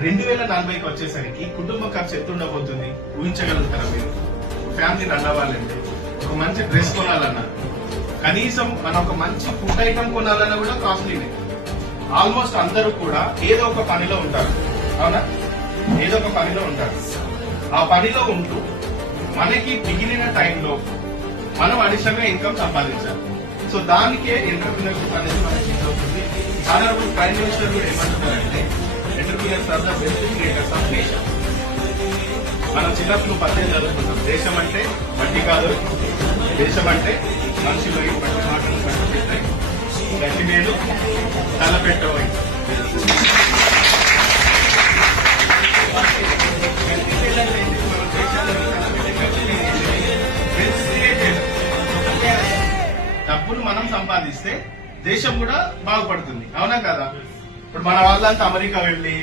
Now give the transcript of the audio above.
2040కి వచ్చేసరికి కుటుంబ ఖర్చు ఎంత ఉండబోతుంది ఊహించగలుగుతారా మీరు? ఫ్యామిలీ రన్ అవ్వాలంటే, ఒక మంచి డ్రెస్ కొనాలన్నా, కనీసం మనం ఒక మంచి ఫుడ్ ఐటమ్ కొనాలన్నా కూడా కాస్ట్లీనే. ఆల్మోస్ట్ అందరూ కూడా ఏదో ఒక పనిలో ఉంటారు, అవునా? ఏదో ఒక పనిలో ఉంటారు. ఆ పనిలో ఉంటూ మనకి మిగిలిన టైంలో మనం అడిషనల్ గా ఇన్కమ్ సంపాదించాలి. సో దానికే ఎంటర్‌ప్రెన్యూర్‌షిప్ అనేది మనకి అవుతుంది. ఆనరబుల్ ప్రైమ్ మినిస్టర్ కూడా ఏమంటున్నారంటే, entrepreneurs are the best creators of nation. మనం చిన్నప్పుడు పద్యం చదువుకుంటాం, దేశం అంటే మట్టి కాదు, దేశం అంటే మనుషులు, మట్టి మాటలు పట్టి పెట్టాయి, గట్టి వేలు తలపెట్టవు. డబ్బులు మనం సంపాదిస్తే దేశం కూడా బాగుపడుతుంది, అవునా కదా? ఇప్పుడు మన వాళ్ళంతా అమెరికా వెళ్ళి